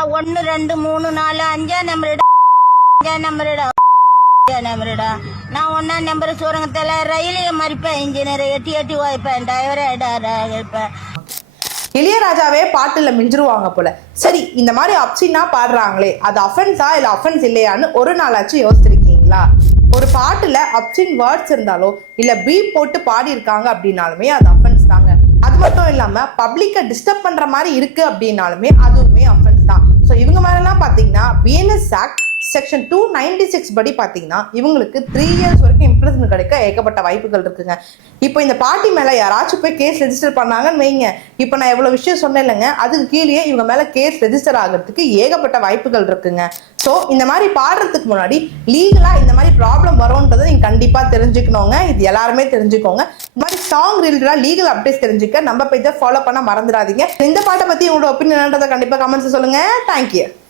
1 2 3 4 5 நம்பருடா நான் 1 number சூரங்கத்தில் ரயிலையே மறிப்பேன், engineer எட்டி எட்டி வாய்ப்பேன், டிரைவரே இருப்பேன். இளையராஜாவே பாட்டுல மிஞ்சிருவாங்க போல. சரி, இந்த மாதிரி அப்சின்னா பாடுறாங்களே, அது அஃபென்ஸா இல்ல அஃபென்ஸ் இல்லையான்னு ஒரு நாளாச்சும் யோசிச்சிருக்கீங்களா? ஒரு பாட்டுல அப்சின் வேர்ட்ஸ் இருந்தாலோ இல்ல பீப் போட்டு பாடி இருக்காங்க அப்படின்னாலுமே அது அஃபென்ஸ் தாங்க. அது மட்டும் இல்லாம பப்ளிக்கை டிஸ்டர்ப் பண்ற மாதிரி இருக்கு அப்படின்னாலுமே அதுவுமே அஃபென்ஸ் தான். ஸோ இவங்க மேலாம் பாத்தீங்கன்னா பிஎன்எஸ் ஆக்ட் செக்ஷன் 296 படி பாத்தீங்கன்னா இவங்களுக்கு 3 years வரைக்கும் இம்ப்ரெஸ்மெண்ட் கிடைக்க ஏகப்பட்ட வாய்ப்புகள் இருக்குங்க. இப்போ இந்த பார்ட்டி மேல யாராச்சும் போய் கேஸ் ரெஜிஸ்டர் பண்ணாங்கன்னு வைங்க, இப்போ நான் எவ்வளவு விஷயம் சொன்னேன் இல்லைங்க, அதுக்கு கீழே இவங்க மேல கேஸ் ரெஜிஸ்டர் ஆகிறதுக்கு ஏகப்பட்ட வாய்ப்புகள் இருக்குங்க. ஸோ இந்த மாதிரி பாடுறதுக்கு முன்னாடி லீகலா இந்த மாதிரி ப்ராப்ளம் வரும்ன்றதை நீங்க கண்டிப்பா தெரிஞ்சுக்கணுங்க. இது எல்லாருமே தெரிஞ்சுக்கோங்க. இந்த மாதிரி சாங் ரிலேட்டடா லீகல் அப்டேட்ஸ் தெரிஞ்சுக்க நம்ம பேஜை ஃபாலோ பண்ண மறந்துடாதீங்க. இந்த பாட்டை பத்தி உங்களோட ஒப்பீனியன் கண்டிப்பா கமெண்ட்ஸ் சொல்லுங்க. தேங்க்யூ.